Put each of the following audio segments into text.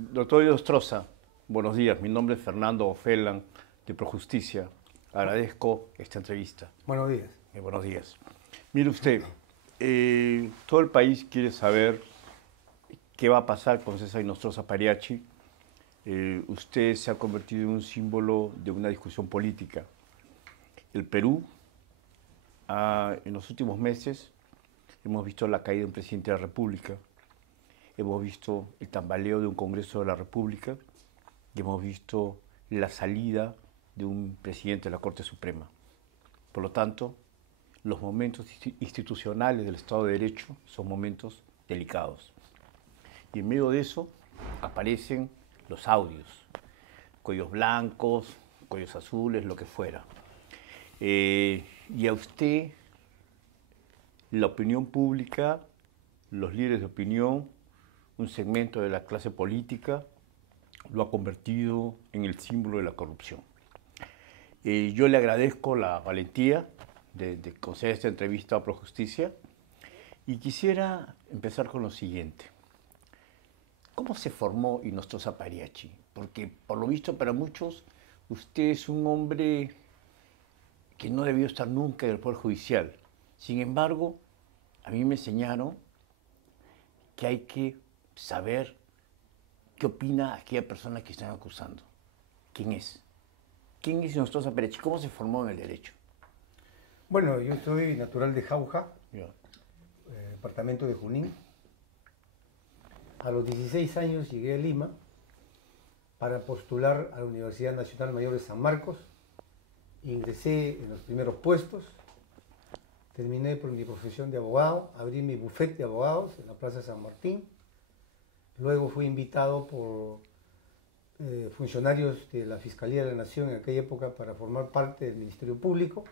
Doctor Iostroza, buenos días. Mi nombre es Fernando Ofelan, de Projusticia. Agradezco esta entrevista. Buenos días. Buenos días. Mire usted, todo el país quiere saber qué va a pasar con César Inostroza Pariachi. Usted se ha convertido en un símbolo de una discusión política. El Perú, en los últimos meses, hemos visto la caída de un presidente de la República, hemos visto el tambaleo de un Congreso de la República y hemos visto la salida de un presidente de la Corte Suprema. Por lo tanto, los momentos institucionales del Estado de Derecho son momentos delicados. Y en medio de eso aparecen los audios, cuellos blancos, cuellos azules, lo que fuera. Y a usted, la opinión pública, los líderes de opinión, un segmento de la clase política, lo ha convertido en el símbolo de la corrupción. Yo le agradezco la valentía de conceder esta entrevista a Projusticia y quisiera empezar con lo siguiente. ¿Cómo se formó Inostroza Pariachi? Porque, por lo visto, para muchos, usted es un hombre que no debió estar nunca en el Poder Judicial. Sin embargo, a mí me enseñaron que hay que saber qué opina aquella persona que están acusando. ¿Quién es? ¿Quién es Inostroza Pariachi? ¿Cómo se formó en el derecho? Bueno, yo soy natural de Jauja, Yeah. departamento de Junín. A los 16 años llegué a Lima para postular a la Universidad Nacional Mayor de San Marcos. Ingresé en los primeros puestos, terminé por mi profesión de abogado, abrí mi bufete de abogados en la Plaza San Martín. Luego fui invitado por funcionarios de la Fiscalía de la Nación en aquella época para formar parte del Ministerio Público.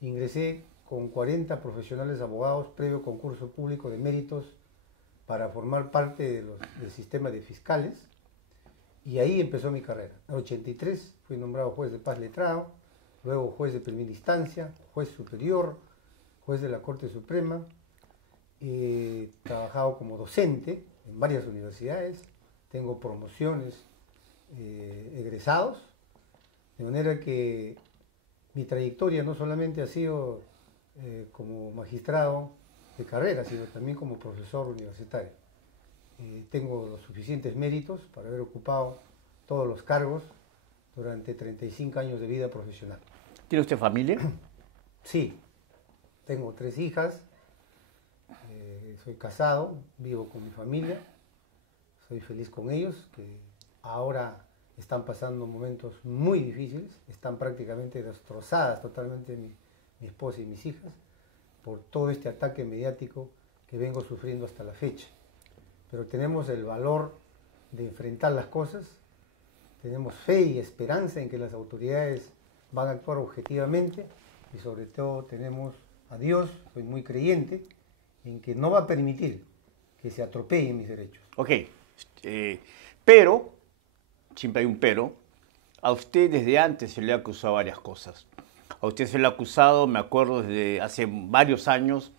Ingresé con 40 profesionales abogados previo concurso público de méritos para formar parte del sistema de fiscales, y ahí empezó mi carrera. En el 83 fui nombrado juez de paz letrado, luego juez de primera instancia, juez superior, juez de la Corte Suprema. He trabajado como docente en varias universidades, tengo promociones, egresados, de manera que mi trayectoria no solamente ha sido como magistrado de carrera, sino también como profesor universitario. Tengo los suficientes méritos para haber ocupado todos los cargos durante 35 años de vida profesional. ¿Tiene usted familia? Sí, tengo 3 hijas, soy casado, vivo con mi familia, soy feliz con ellos, que ahora están pasando momentos muy difíciles, están prácticamente destrozadas totalmente mi esposa y mis hijas por todo este ataque mediático que vengo sufriendo hasta la fecha. Pero tenemos el valor de enfrentar las cosas, tenemos fe y esperanza en que las autoridades van a actuar objetivamente y sobre todo tenemos a Dios, soy muy creyente, en que no va a permitir que se atropellen mis derechos. Ok, pero, siempre hay un pero, a usted desde antes se le ha acusado varias cosas. A usted se le ha acusado, me acuerdo desde hace varios años,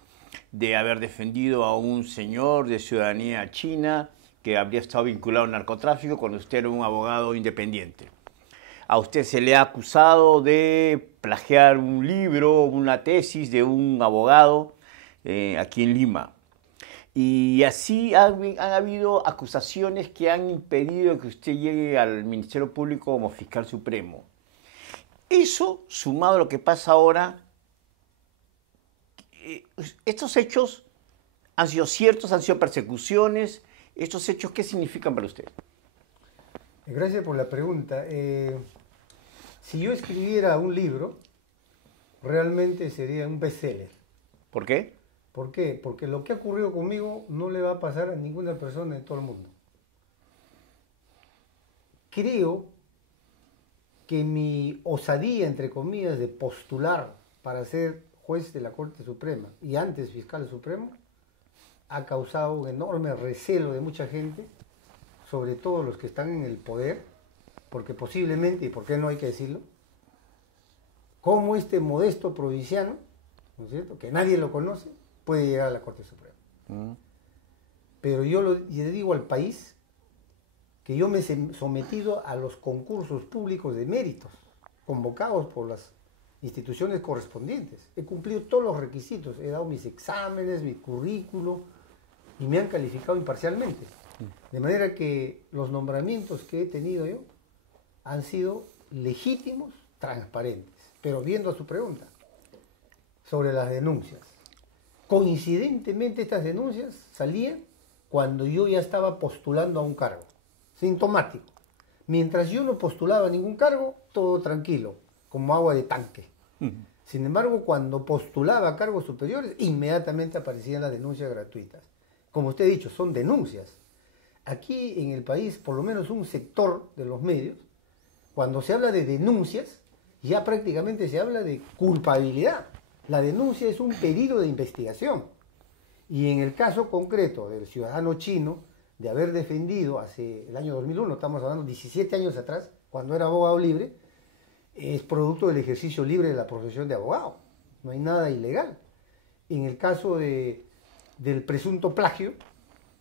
de haber defendido a un señor de ciudadanía china que habría estado vinculado al narcotráfico cuando usted era un abogado independiente. A usted se le ha acusado de plagiar un libro, una tesis de un abogado aquí en Lima. Y así han habido acusaciones que han impedido que usted llegue al Ministerio Público como fiscal supremo. Eso, sumado a lo que pasa ahora, estos hechos han sido ciertos, han sido persecuciones. ¿Estos hechos qué significan para usted? Gracias por la pregunta. Si yo escribiera un libro, realmente sería un bestseller. ¿Por qué? ¿Por qué? Porque lo que ha ocurrido conmigo no le va a pasar a ninguna persona en todo el mundo. Creo que mi osadía, entre comillas, de postular para ser juez de la Corte Suprema y antes fiscal supremo, ha causado un enorme recelo de mucha gente, sobre todo los que están en el poder, porque posiblemente, y por qué no hay que decirlo, como este modesto provinciano, ¿no es cierto?, que nadie lo conoce, puede llegar a la Corte Suprema. Pero yo le digo al país que yo me he sometido a los concursos públicos de méritos, convocados por las instituciones correspondientes. He cumplido todos los requisitos, he dado mis exámenes, mi currículo, y me han calificado imparcialmente. De manera que los nombramientos que he tenido yo han sido legítimos, transparentes. Pero viendo a su pregunta sobre las denuncias, coincidentemente estas denuncias salían cuando yo ya estaba postulando a un cargo, sintomático. Mientras yo no postulaba a ningún cargo, todo tranquilo, como agua de tanque. Sin embargo, cuando postulaba a cargos superiores, inmediatamente aparecían las denuncias gratuitas. Como usted ha dicho, son denuncias. Aquí en el país, por lo menos un sector de los medios, cuando se habla de denuncias, ya prácticamente se habla de culpabilidad. La denuncia es un pedido de investigación. Y en el caso concreto del ciudadano chino, de haber defendido hace el año 2001, estamos hablando 17 años atrás, cuando era abogado libre, es producto del ejercicio libre de la profesión de abogado. No hay nada ilegal. En el caso del presunto plagio,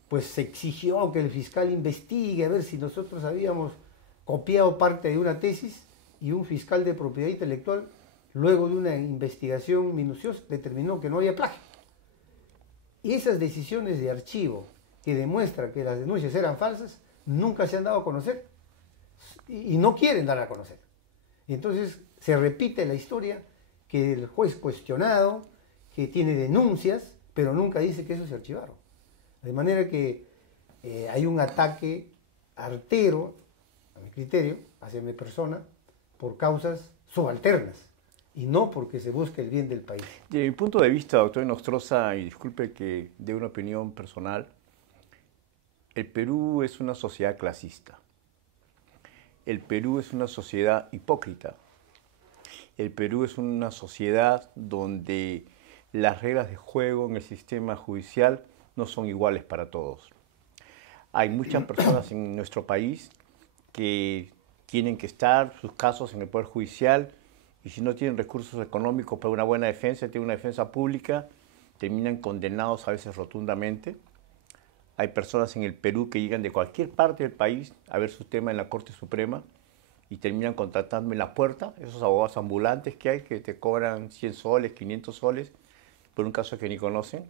pues se exigió que el fiscal investigue a ver si nosotros habíamos copiado parte de una tesis, y un fiscal de propiedad intelectual, luego de una investigación minuciosa, determinó que no había plagio. Y esas decisiones de archivo que demuestran que las denuncias eran falsas, nunca se han dado a conocer y no quieren dar a conocer. Y entonces se repite la historia que el juez cuestionado, que tiene denuncias, pero nunca dice que eso se archivaron. De manera que hay un ataque artero, a mi criterio, hacia mi persona, por causas subalternas y no porque se busque el bien del país. Desde mi punto de vista, doctor Inostroza, y disculpe que dé una opinión personal, el Perú es una sociedad clasista. El Perú es una sociedad hipócrita. El Perú es una sociedad donde las reglas de juego en el sistema judicial no son iguales para todos. Hay muchas personas en nuestro país que tienen que estar sus casos en el Poder Judicial, y si no tienen recursos económicos para una buena defensa, tienen una defensa pública, terminan condenados a veces rotundamente. Hay personas en el Perú que llegan de cualquier parte del país a ver su tema en la Corte Suprema y terminan contratando en la puerta, esos abogados ambulantes que hay, que te cobran 100 soles, 500 soles, por un caso que ni conocen.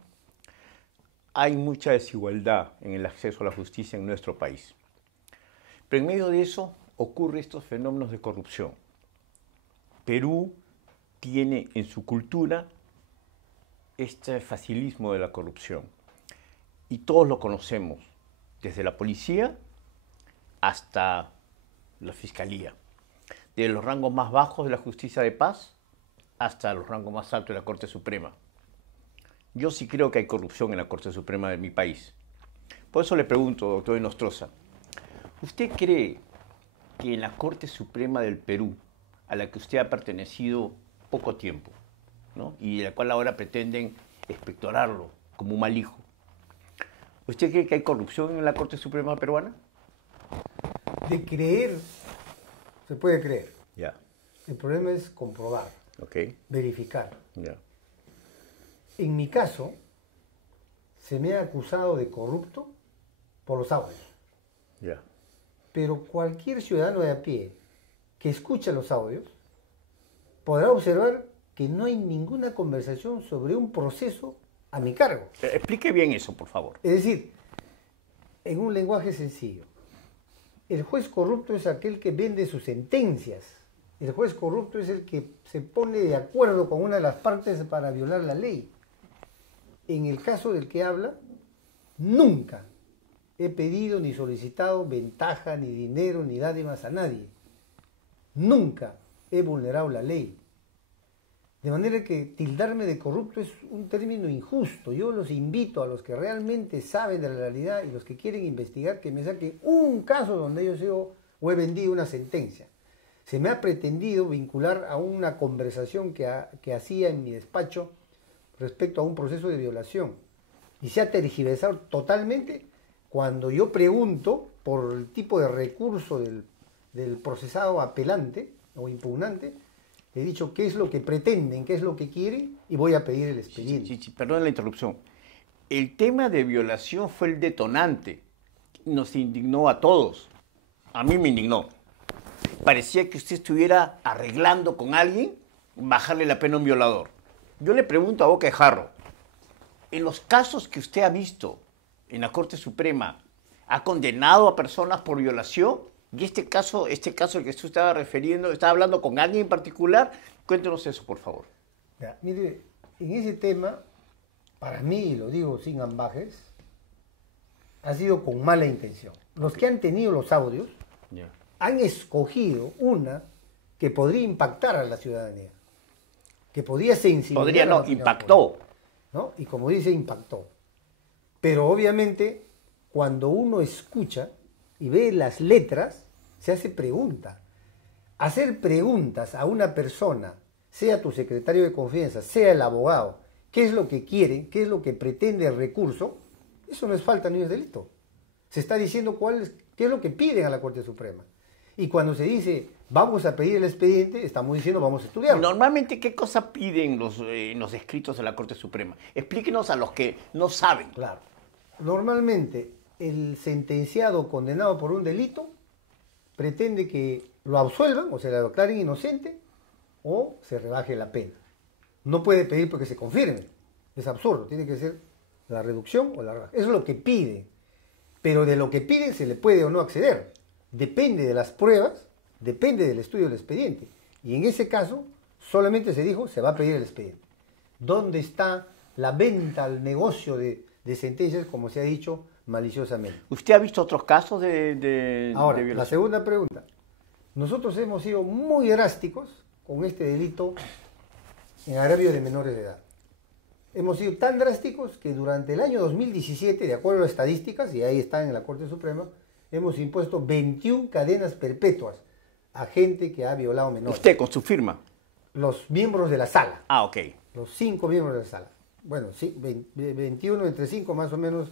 Hay mucha desigualdad en el acceso a la justicia en nuestro país. Pero en medio de eso ocurren estos fenómenos de corrupción. Perú tiene en su cultura este facilismo de la corrupción. Y todos lo conocemos, desde la policía hasta la fiscalía. Desde los rangos más bajos de la justicia de paz hasta los rangos más altos de la Corte Suprema. Yo sí creo que hay corrupción en la Corte Suprema de mi país. Por eso le pregunto, doctor Inostroza, ¿usted cree que en la Corte Suprema del Perú, a la que usted ha pertenecido poco tiempo, ¿no?, y de la cual ahora pretenden expectorarlo como un mal hijo, ¿usted cree que hay corrupción en la Corte Suprema peruana? De creer, se puede creer. Ya. El problema es comprobar, verificar. Ya. En mi caso, se me ha acusado de corrupto por los audios. Ya. Pero cualquier ciudadano de a pie que escucha los audios podrá observar que no hay ninguna conversación sobre un proceso a mi cargo. Explique bien eso, por favor. Es decir, en un lenguaje sencillo, el juez corrupto es aquel que vende sus sentencias. El juez corrupto es el que se pone de acuerdo con una de las partes para violar la ley. En el caso del que habla, nunca he pedido ni solicitado ventaja, ni dinero, ni dádivas a nadie. Nunca he vulnerado la ley. De manera que tildarme de corrupto es un término injusto. Yo los invito a los que realmente saben de la realidad y los que quieren investigar que me saquen un caso donde yo he vendido una sentencia. Se me ha pretendido vincular a una conversación que hacía en mi despacho respecto a un proceso de violación. Y se ha tergiversado totalmente cuando yo pregunto por el tipo de recurso del procesado apelante o impugnante. He dicho qué es lo que pretenden, qué es lo que quieren y voy a pedir el expediente. Sí, perdón la interrupción. El tema de violación fue el detonante. Nos indignó a todos. a mí me indignó. Parecía que usted estuviera arreglando con alguien bajarle la pena a un violador. Yo le pregunto a boca de jarro, en los casos que usted ha visto en la Corte Suprema, ¿ha condenado a personas por violación? Y este caso al que usted estaba refiriendo, ¿estaba hablando con alguien en particular? Cuéntenos eso, por favor. Ya, mire, en ese tema, para mí, y lo digo sin ambajes, ha sido con mala intención. Los que han tenido los audios han escogido una que podría impactar a la ciudadanía, que podría sensibilizar. Podría no, impactó. ¿No? Y como dice, impactó. Pero obviamente, cuando uno escucha y ve las letras, se hace pregunta. Hacer preguntas a una persona, sea tu secretario de confianza, sea el abogado, qué es lo que quiere, qué es lo que pretende el recurso, eso no es falta ni es delito. Se está diciendo qué es lo que piden a la Corte Suprema. Y cuando se dice, vamos a pedir el expediente, estamos diciendo, vamos a estudiarlo. Normalmente, ¿qué cosa piden los escritos de la Corte Suprema? Explíquenos a los que no saben. Claro. Normalmente, el sentenciado condenado por un delito pretende que lo absuelvan, o sea, lo declaren inocente, o se rebaje la pena. No puede pedir porque se confirme. Es absurdo. Tiene que ser la reducción o la rebaja. Eso es lo que pide. Pero de lo que pide se le puede o no acceder. Depende de las pruebas, depende del estudio del expediente. Y en ese caso, solamente se dijo, se va a pedir el expediente. ¿Dónde está la venta, el negocio de sentencias, como se ha dicho, maliciosamente? ¿Usted ha visto otros casos de Ahora, violación? la segunda pregunta. Nosotros hemos sido muy drásticos con este delito en agravio de menores de edad. Hemos sido tan drásticos que durante el año 2017, de acuerdo a las estadísticas, y ahí están en la Corte Suprema, hemos impuesto 21 cadenas perpetuas a gente que ha violado menores. ¿Usted con su firma? Los miembros de la sala. Ah, ok. Los 5 miembros de la sala. Bueno, sí, 21 entre 5 más o menos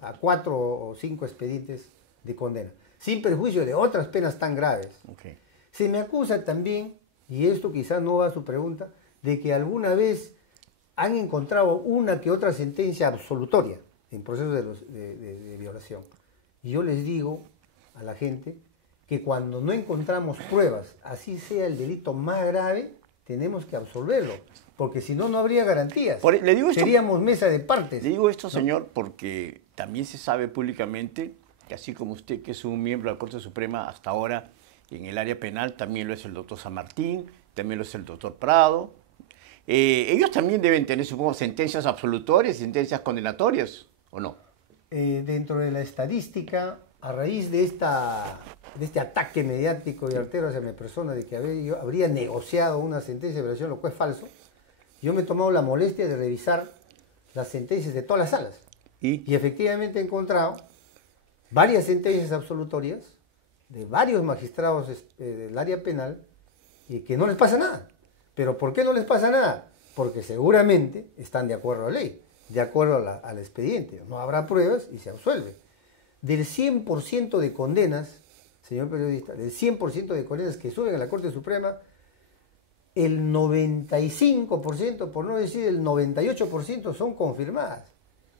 a 4 o 5 expedientes de condena. Sin perjuicio de otras penas tan graves. Okay. Se me acusa también, y esto quizás no va a su pregunta, de que alguna vez han encontrado una que otra sentencia absolutoria en procesos de violación. Y yo les digo a la gente que cuando no encontramos pruebas, así sea el delito más grave, tenemos que absolverlo, porque si no, no habría garantías. Le digo esto, seríamos mesa de partes. Le digo esto, ¿no? señor, porque también se sabe públicamente que así como usted, que es un miembro de la Corte Suprema hasta ahora, en el área penal también lo es el doctor San Martín, también lo es el doctor Prado. Ellos también deben tener, supongo, sentencias absolutorias, sentencias condenatorias, ¿o no? Dentro de la estadística, a raíz de este ataque mediático y artero hacia mi persona de que yo habría negociado una sentencia de violación, lo cual es falso, yo me he tomado la molestia de revisar las sentencias de todas las salas. Y efectivamente he encontrado varias sentencias absolutorias de varios magistrados del área penal y que no les pasa nada. ¿Pero por qué no les pasa nada? Porque seguramente están de acuerdo a la ley, de acuerdo al expediente. No habrá pruebas y se absuelve. Del 100% de condenas, señor periodista, del 100% de condenas que suben a la Corte Suprema, el 95%, por no decir el 98%, son confirmadas.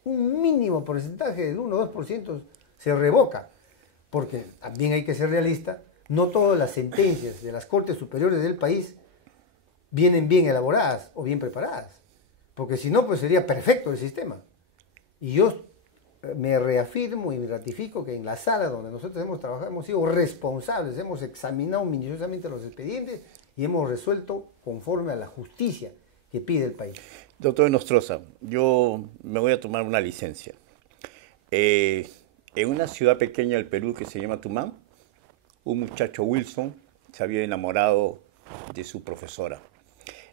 Un mínimo porcentaje del 1 o 2% se revoca. Porque también hay que ser realista, no todas las sentencias de las Cortes Superiores del país vienen bien elaboradas o bien preparadas. Porque si no, pues sería perfecto el sistema. Y yo me reafirmo y me ratifico que en la sala donde nosotros hemos trabajado hemos sido responsables, hemos examinado minuciosamente los expedientes y hemos resuelto conforme a la justicia que pide el país. Doctor Nostroza, yo me voy a tomar una licencia. En una ciudad pequeña del Perú que se llama Tumán, un muchacho Wilson se había enamorado de su profesora.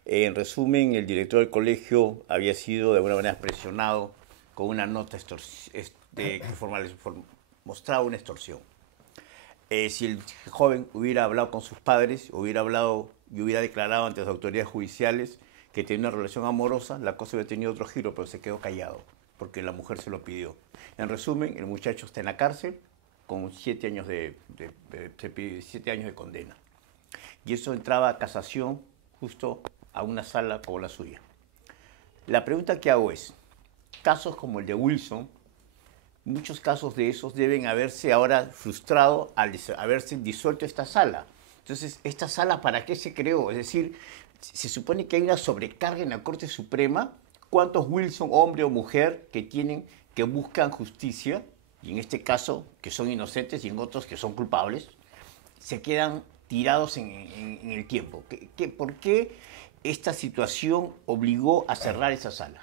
En resumen, el director del colegio había sido de alguna manera presionado con una nota que mostraba una extorsión. Si el joven hubiera hablado con sus padres, hubiera hablado y hubiera declarado ante las autoridades judiciales que tenía una relación amorosa, la cosa hubiera tenido otro giro, pero se quedó callado, porque la mujer se lo pidió. En resumen, el muchacho está en la cárcel con 7 años de condena. Y eso entraba a casación justo a una sala como la suya. La pregunta que hago es, casos como el de Wilson, muchos casos de esos deben haberse ahora frustrado al haberse disuelto esta sala. Entonces, ¿esta sala para qué se creó? Es decir, se supone que hay una sobrecarga en la Corte Suprema. ¿Cuántos Wilson, hombre o mujer, que buscan justicia, y en este caso que son inocentes y en otros que son culpables, se quedan tirados en el tiempo? ¿Por qué esta situación obligó a cerrar esa sala?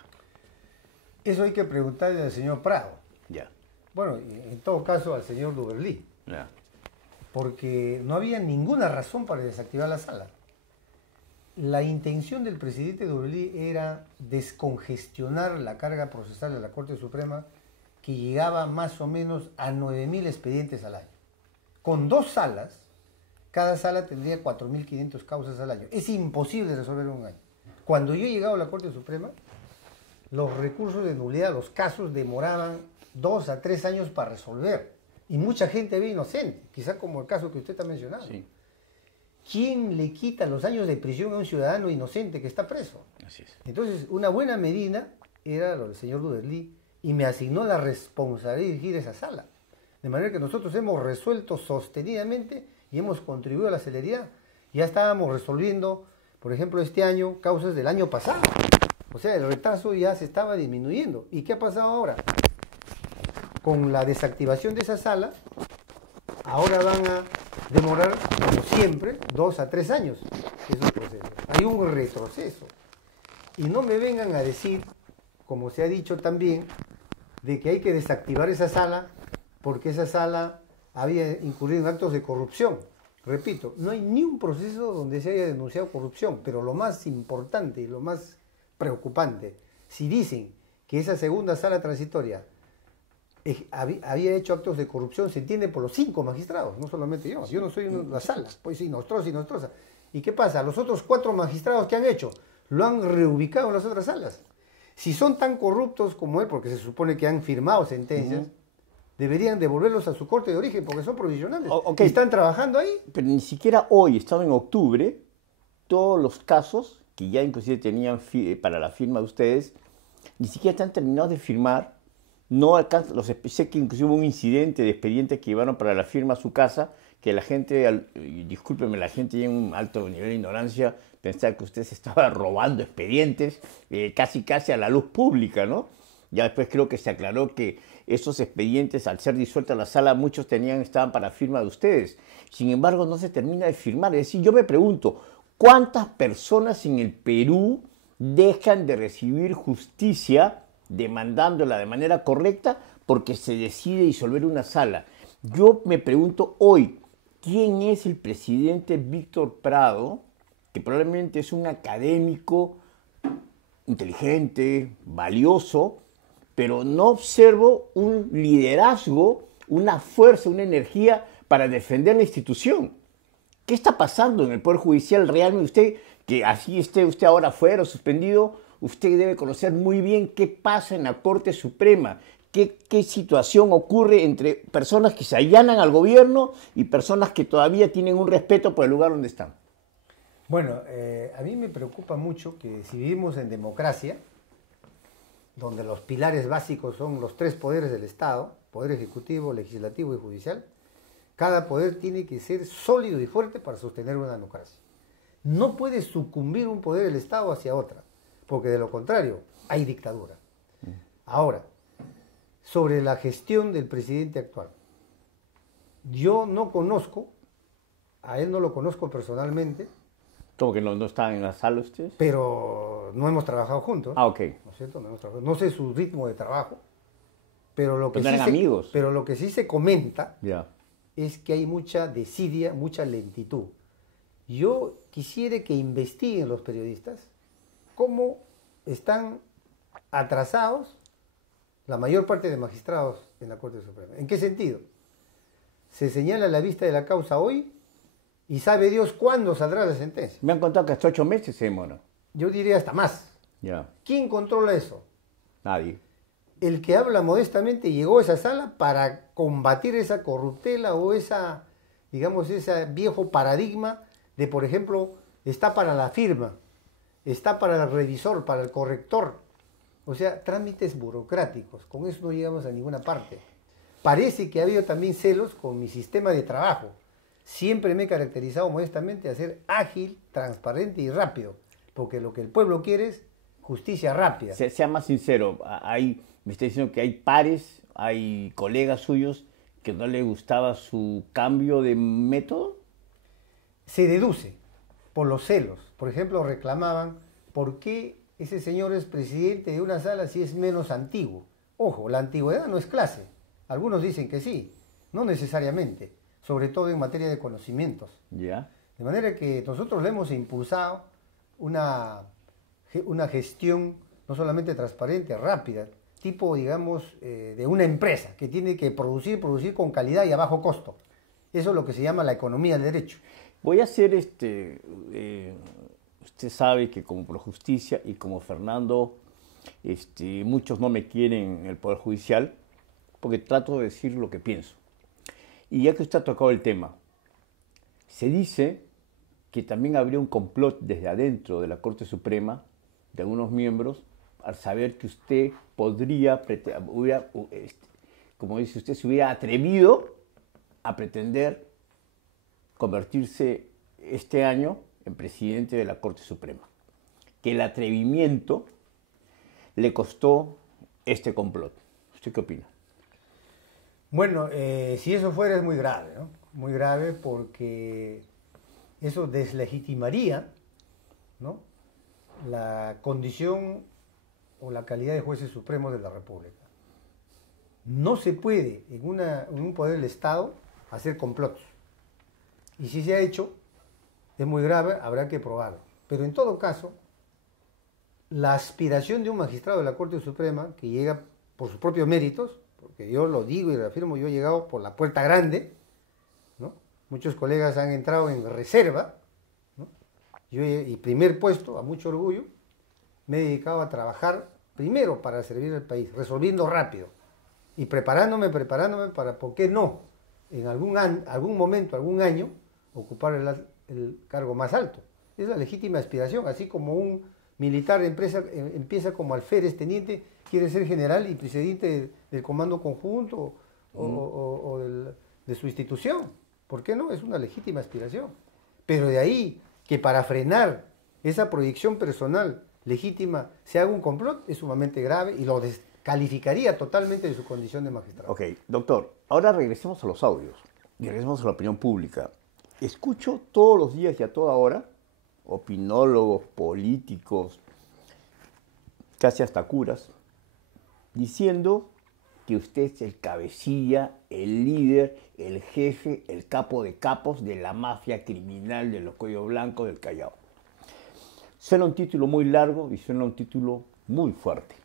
Eso hay que preguntarle al señor Prado. Ya. Bueno, en todo caso al señor Duberlí. Ya. Porque no había ninguna razón para desactivar la sala. La intención del presidente Duberlí era descongestionar la carga procesal de la Corte Suprema, que llegaba más o menos a 9.000 expedientes al año. Con 2 salas, cada sala tendría 4.500 causas al año. Es imposible resolver en un año. Cuando yo he llegado a la Corte Suprema, los recursos de nulidad, los casos demoraban 2 a 3 años para resolver. Y mucha gente había inocente, quizá como el caso que usted está mencionando. Sí. ¿Quién le quita los años de prisión a un ciudadano inocente que está preso? Así es. Entonces, una buena medida era lo del señor Duberlí, y me asignó la responsabilidad de dirigir esa sala. De manera que nosotros hemos resuelto sostenidamente y hemos contribuido a la celeridad. Ya estábamos resolviendo, por ejemplo, este año, causas del año pasado. O sea, el retraso ya se estaba disminuyendo. ¿Y qué ha pasado ahora? Con la desactivación de esa sala, ahora van a demorar, como siempre, 2 a 3 años esos procesos. Hay un retroceso. Y no me vengan a decir, como se ha dicho también, de que hay que desactivar esa sala porque esa sala había incurrido en actos de corrupción. Repito, no hay ni un proceso donde se haya denunciado corrupción, pero lo más importante y lo más preocupante, si dicen que esa segunda sala transitoria había hecho actos de corrupción, se entiende por los 5 magistrados, no solamente yo. Yo no soy una sala, pues sí, nostrosa. ¿Y qué pasa? Los otros 4 magistrados que han hecho, lo han reubicado en las otras salas. Si son tan corruptos como él, porque se supone que han firmado sentencias, deberían devolverlos a su corte de origen porque son provisionales. Okay. ¿Y están trabajando ahí? Pero ni siquiera hoy, estamos en octubre, todos los casos que ya inclusive tenían para la firma de ustedes, ni siquiera están terminados de firmar. No alcanzan, sé que inclusive hubo un incidente de expedientes que llevaron para la firma a su casa, que la gente, discúlpeme, la gente ya en un alto nivel de ignorancia pensaba que usted se estaba robando expedientes casi a la luz pública, ¿no? Ya después creo que se aclaró que esos expedientes, al ser disuelta la sala, muchos estaban para firma de ustedes. Sin embargo, no se termina de firmar. Es decir, yo me pregunto, ¿cuántas personas en el Perú dejan de recibir justicia demandándola de manera correcta porque se decide disolver una sala? Yo me pregunto hoy, ¿quién es el presidente Víctor Prado, que probablemente es un académico inteligente, valioso, pero no observo un liderazgo, una fuerza, una energía para defender la institución? ¿Qué está pasando en el Poder Judicial realmente? Usted, que así esté usted ahora fuera o suspendido, usted debe conocer muy bien qué pasa en la Corte Suprema, qué situación ocurre entre personas que se allanan al gobierno y personas que todavía tienen un respeto por el lugar donde están. Bueno, a mí me preocupa mucho que si vivimos en democracia, donde los pilares básicos son los 3 poderes del Estado, poder ejecutivo, legislativo y judicial, cada poder tiene que ser sólido y fuerte para sostener una democracia. No puede sucumbir un poder del Estado hacia otra, porque de lo contrario hay dictadura. Ahora, sobre la gestión del presidente actual, yo no conozco, a él no lo conozco personalmente. ¿Cómo que no estaban en la sala ustedes? Pero no hemos trabajado juntos. Ah, ok. ¿No es cierto? No sé su ritmo de trabajo, pero lo que, no eran amigos. Pero lo que sí se comenta Ya. es que hay mucha desidia, mucha lentitud. Yo quisiera que investiguen los periodistas cómo están atrasados la mayor parte de magistrados en la Corte Suprema. ¿En qué sentido? Se señala la vista de la causa hoy y sabe Dios cuándo saldrá la sentencia. Me han contado que hasta 8 meses se demora. Yo diría hasta más. Ya. ¿Quién controla eso? Nadie. El que habla modestamente llegó a esa sala para combatir esa corruptela o esa, digamos, ese viejo paradigma de, por ejemplo, está para la firma, está para el revisor, para el corrector. O sea, trámites burocráticos. Con eso no llegamos a ninguna parte. parece que ha habido también celos con mi sistema de trabajo. Siempre me he caracterizado modestamente a ser ágil, transparente y rápido, porque lo que el pueblo quiere es justicia rápida. Sea más sincero, me está diciendo que hay pares, hay colegas suyos que no les gustaba su cambio de método. Se deduce por los celos. Por ejemplo, reclamaban por qué ese señor es presidente de una sala si es menos antiguo. Ojo, la antigüedad no es clase. Algunos dicen que sí, no necesariamente, sobre todo en materia de conocimientos. Ya. De manera que nosotros le hemos impulsado una gestión no solamente transparente, rápida, tipo, digamos, de una empresa que tiene que producir con calidad y a bajo costo. Eso es lo que se llama la economía del derecho. Voy a hacer usted sabe que como Projusticia y como Fernando, muchos no me quieren en el Poder Judicial porque trato de decir lo que pienso. Y ya que usted ha tocado el tema, se dice que también habría un complot desde adentro de la Corte Suprema, de algunos miembros, al saber que usted como dice usted, se hubiera atrevido a pretender convertirse este año en presidente de la Corte Suprema. Que el atrevimiento le costó este complot. ¿Usted qué opina? Bueno, si eso fuera es muy grave, ¿no? Muy grave porque eso deslegitimaría, ¿no?, la condición o la calidad de jueces supremos de la República. No se puede en un poder del Estado hacer complots. Y si se ha hecho, es muy grave, habrá que probarlo. Pero en todo caso, la aspiración de un magistrado de la Corte Suprema, que llega por sus propios méritos, porque yo lo digo y lo afirmo, yo he llegado por la puerta grande, ¿no? Muchos colegas han entrado en reserva, ¿no? Yo, y primer puesto, a mucho orgullo, me he dedicado a trabajar primero para servir al país, resolviendo rápido y preparándome para, ¿por qué no?, en algún momento, algún año, ocupar el cargo más alto. Es la legítima aspiración, así como un militar empieza como alférez, teniente, quiere ser general y presidente del comando conjunto o de su institución. ¿Por qué no? Es una legítima aspiración. Pero de ahí que para frenar esa proyección personal legítima se haga un complot es sumamente grave y lo descalificaría totalmente de su condición de magistrado. Ok, doctor, ahora regresemos a los audios, regresemos a la opinión pública. Escucho todos los días y a toda hora opinólogos, políticos, casi hasta curas, diciendo que usted es el cabecilla, el líder, el jefe, el capo de capos de la mafia criminal de los Cuello Blanco del Callao. Suena un título muy largo y suena un título muy fuerte.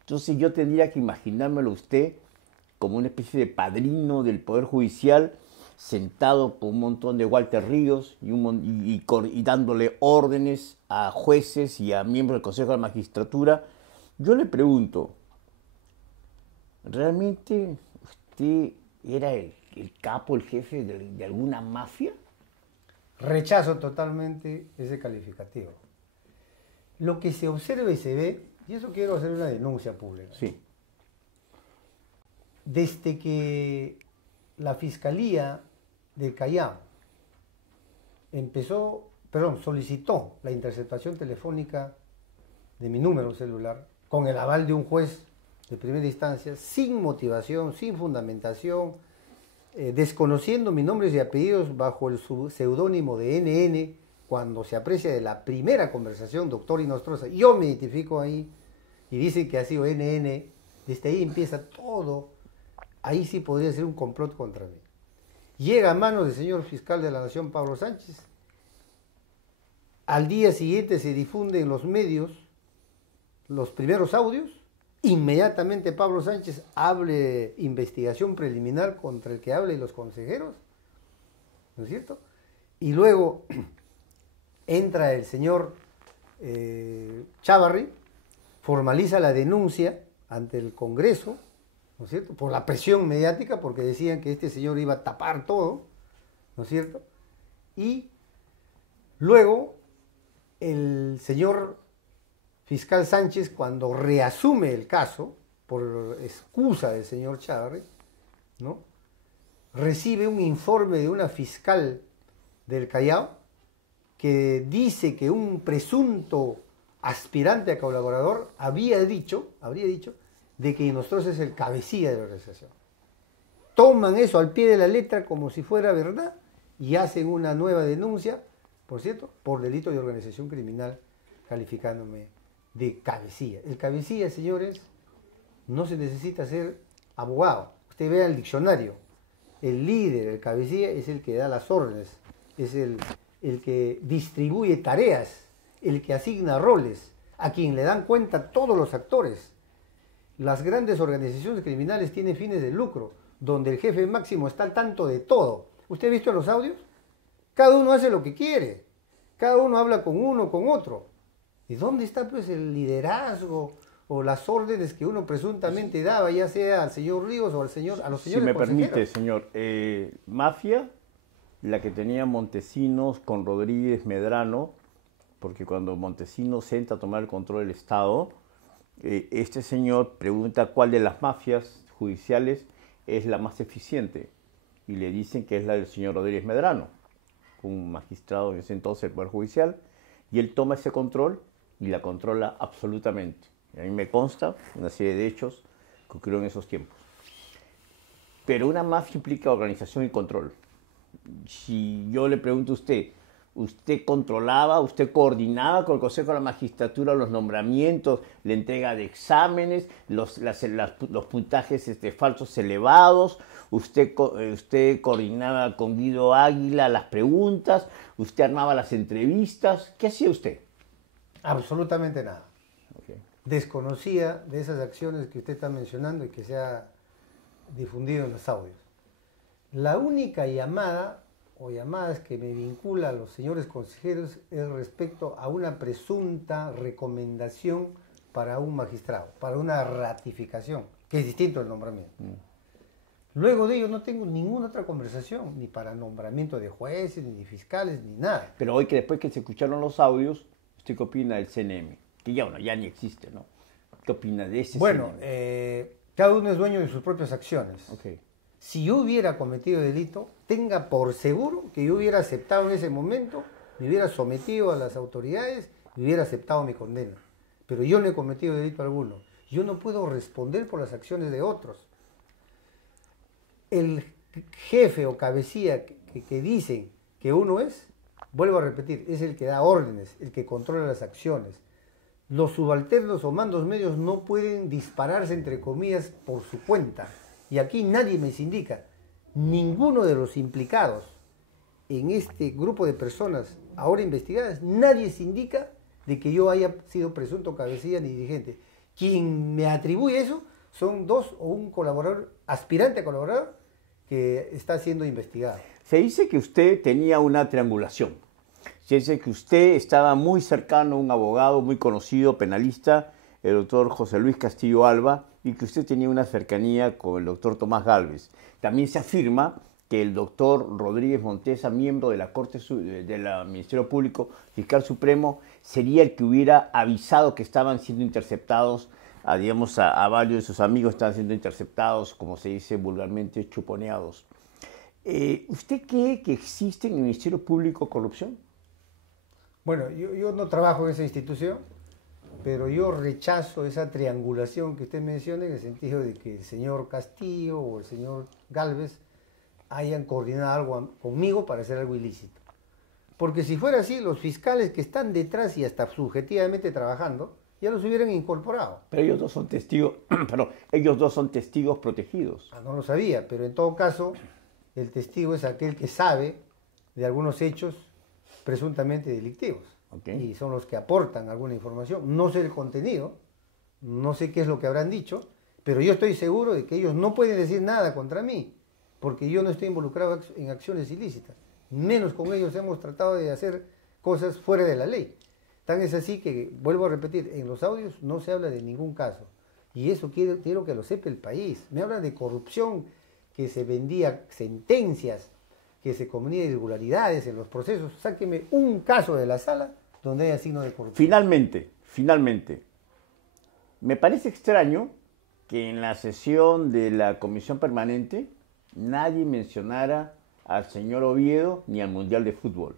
Entonces yo tendría que imaginármelo usted como una especie de padrino del Poder Judicial, sentado por un montón de Walter Ríos y dándole órdenes a jueces y a miembros del Consejo de la Magistratura. Yo le pregunto, ¿realmente usted era el capo, el jefe de alguna mafia? Rechazo totalmente ese calificativo. Lo que se observa y se ve, y eso quiero hacer una denuncia pública. Sí. Desde que la Fiscalía del Callao solicitó la interceptación telefónica de mi número celular con el aval de un juez de primera instancia, sin motivación, sin fundamentación, desconociendo mis nombres y apellidos bajo el seudónimo de NN, cuando se aprecia de la primera conversación, doctor Inostroza, yo me identifico ahí y dice que ha sido NN, desde ahí empieza todo, ahí sí podría ser un complot contra mí. Llega a manos del señor fiscal de la Nación, Pablo Sánchez, al día siguiente se difunde en los medios los primeros audios, inmediatamente Pablo Sánchez abre investigación preliminar contra el que hable y los consejeros, ¿no es cierto? Y luego entra el señor Chávarri, formaliza la denuncia ante el Congreso, ¿no es cierto?, por la presión mediática, porque decían que este señor iba a tapar todo, ¿no es cierto? Y luego el señor fiscal Sánchez, cuando reasume el caso, por excusa del señor Chávarri, ¿no? Recibe un informe de una fiscal del Callao que dice que un presunto aspirante a colaborador habría dicho de que Inostrós es el cabecilla de la organización. Toman eso al pie de la letra como si fuera verdad y hacen una nueva denuncia, por cierto, por delito de organización criminal, calificándome de cabecilla. El cabecilla, señores, no se necesita ser abogado. Usted vea el diccionario. El líder, el cabecilla, es el que da las órdenes, es el que distribuye tareas, el que asigna roles, a quien le dan cuenta todos los actores. Las grandes organizaciones criminales tienen fines de lucro, donde el jefe máximo está al tanto de todo. ¿Usted ha visto los audios? Cada uno hace lo que quiere, cada uno habla con uno, con otro. ¿Y dónde está pues el liderazgo o las órdenes que uno presuntamente daba, ya sea al señor Ríos o a los señores Si me consejeros? permite, señor, mafia, la que tenía Montesinos con Rodríguez Medrano, porque cuando Montesinos entra a tomar el control del Estado, este señor pregunta cuál de las mafias judiciales es la más eficiente, y le dicen que es la del señor Rodríguez Medrano, un magistrado en ese entonces del Poder Judicial, y él toma ese control y la controla absolutamente. Y a mí me consta una serie de hechos que ocurrieron en esos tiempos. Pero una mafia implica organización y control. Si yo le pregunto a usted, ¿usted controlaba, usted coordinaba con el Consejo de la Magistratura los nombramientos, la entrega de exámenes, los puntajes falsos elevados? ¿Usted coordinaba con Guido Águila las preguntas? ¿Usted armaba las entrevistas? ¿Qué hacía usted? Absolutamente nada. Okay. Desconocía de esas acciones que usted está mencionando y que se ha difundido en los audios. La única llamada o llamadas que me vincula a los señores consejeros es respecto a una presunta recomendación para un magistrado, para una ratificación, que es distinto al nombramiento. Luego de ello no tengo ninguna otra conversación, ni para nombramiento de jueces, ni de fiscales, ni nada. Pero hoy que después que se escucharon los audios, ¿usted qué opina del CNM? Que ya ni existe, ¿no? ¿Qué opina de ese CNM? Cada uno es dueño de sus propias acciones. Okay. Si yo hubiera cometido delito, tenga por seguro que yo hubiera aceptado en ese momento, me hubiera sometido a las autoridades y hubiera aceptado mi condena. Pero yo no he cometido delito alguno. Yo no puedo responder por las acciones de otros. El jefe o cabecilla que dicen que uno es, vuelvo a repetir, es el que da órdenes, el que controla las acciones. Los subalternos o mandos medios no pueden dispararse, entre comillas, por su cuenta. Y aquí nadie me indica, ninguno de los implicados en este grupo de personas ahora investigadas, nadie se indica de que yo haya sido presunto cabecilla ni dirigente. Quien me atribuye eso son dos o un colaborador, aspirante a colaborador, que está siendo investigado. Se dice que usted tenía una triangulación. Se dice que usted estaba muy cercano a un abogado muy conocido, penalista, el doctor José Luis Castillo Alba, y que usted tenía una cercanía con el doctor Tomás Gálvez. También se afirma que el doctor Rodríguez Montesa, miembro de la Corte del Ministerio Público, fiscal supremo, sería el que hubiera avisado que estaban siendo interceptados, a varios de sus amigos estaban siendo interceptados, como se dice vulgarmente, chuponeados. ¿Usted cree que existe en el Ministerio Público corrupción? Bueno, yo no trabajo en esa institución, pero yo rechazo esa triangulación que usted menciona en el sentido de que el señor Castillo o el señor Gálvez hayan coordinado algo conmigo para hacer algo ilícito. Porque si fuera así, los fiscales que están detrás y hasta subjetivamente trabajando, ya los hubieran incorporado. Pero ellos dos son testigos, ellos dos son testigos protegidos. No lo sabía, pero en todo caso, el testigo es aquel que sabe de algunos hechos presuntamente delictivos. Okay. Y son los que aportan alguna información. No sé el contenido, no sé qué es lo que habrán dicho, pero yo estoy seguro de que ellos no pueden decir nada contra mí, porque yo no estoy involucrado en acciones ilícitas. Menos con ellos hemos tratado de hacer cosas fuera de la ley. Tan es así que, vuelvo a repetir, en los audios no se habla de ningún caso. Y eso quiero que lo sepa el país. Me hablan de corrupción, que se vendía sentencias, que se cometían irregularidades en los procesos. Sáqueme un caso de la sala donde haya signo de corrupción. Finalmente, me parece extraño que en la sesión de la Comisión Permanente nadie mencionara al señor Oviedo ni al Mundial de Fútbol.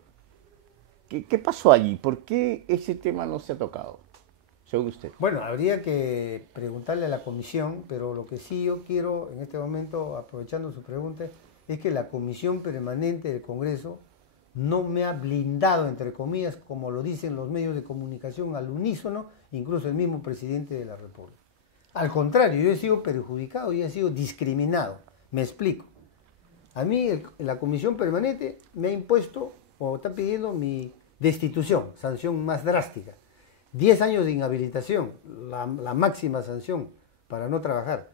¿Qué pasó allí? ¿Por qué ese tema no se ha tocado, según usted? Bueno, habría que preguntarle a la comisión, pero lo que sí yo quiero en este momento, aprovechando su pregunta, es que la comisión permanente del Congreso no me ha blindado, entre comillas, como lo dicen los medios de comunicación al unísono, incluso el mismo presidente de la República. Al contrario, yo he sido perjudicado y he sido discriminado. Me explico. A mí la comisión permanente me ha impuesto, o está pidiendo mi destitución, sanción más drástica. 10 años de inhabilitación, la máxima sanción para no trabajar.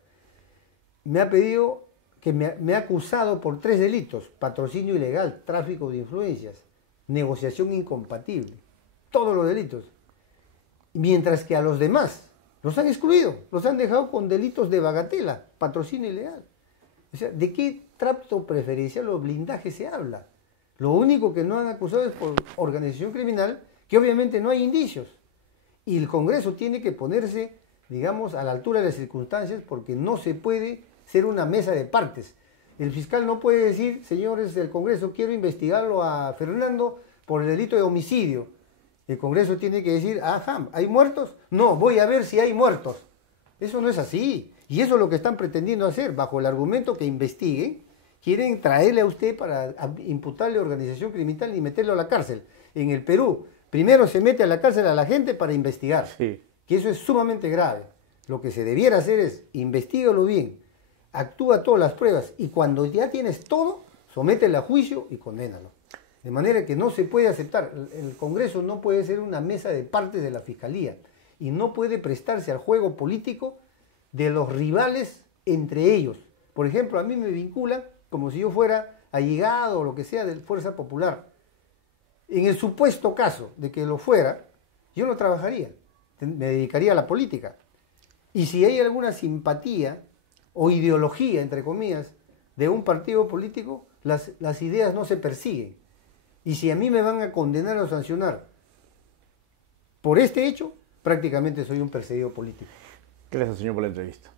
Me ha pedido que me ha acusado por 3 delitos: patrocinio ilegal, tráfico de influencias, negociación incompatible, todos los delitos. Mientras que a los demás los han excluido, los han dejado con delitos de bagatela, patrocinio ilegal. O sea, ¿de qué trato preferencial o blindaje se habla? Lo único que no han acusado es por organización criminal, que obviamente no hay indicios. Y el Congreso tiene que ponerse, digamos, a la altura de las circunstancias, porque no se puede ser una mesa de partes. El fiscal no puede decir: señores del Congreso, quiero investigarlo a Fernando por el delito de homicidio. El Congreso tiene que decir: ajá, ¿hay muertos? No, voy a ver si hay muertos. Eso no es así. Y eso es lo que están pretendiendo hacer, bajo el argumento que investiguen. Quieren traerle a usted para imputarle organización criminal y meterlo a la cárcel. En el Perú, primero se mete a la cárcel a la gente para investigar. Sí. Que eso es sumamente grave. Lo que se debiera hacer es: investígalo bien, actúa todas las pruebas, y cuando ya tienes todo, somételo a juicio y condénalo. De manera que no se puede aceptar. El Congreso no puede ser una mesa de partes de la Fiscalía y no puede prestarse al juego político de los rivales entre ellos. Por ejemplo, a mí me vinculan como si yo fuera allegado o lo que sea de Fuerza Popular. En el supuesto caso de que lo fuera, yo no trabajaría, me dedicaría a la política. Y si hay alguna simpatía o ideología, entre comillas, de un partido político, las ideas no se persiguen. Y si a mí me van a condenar o sancionar por este hecho, prácticamente soy un perseguido político. Gracias, señor, por la entrevista.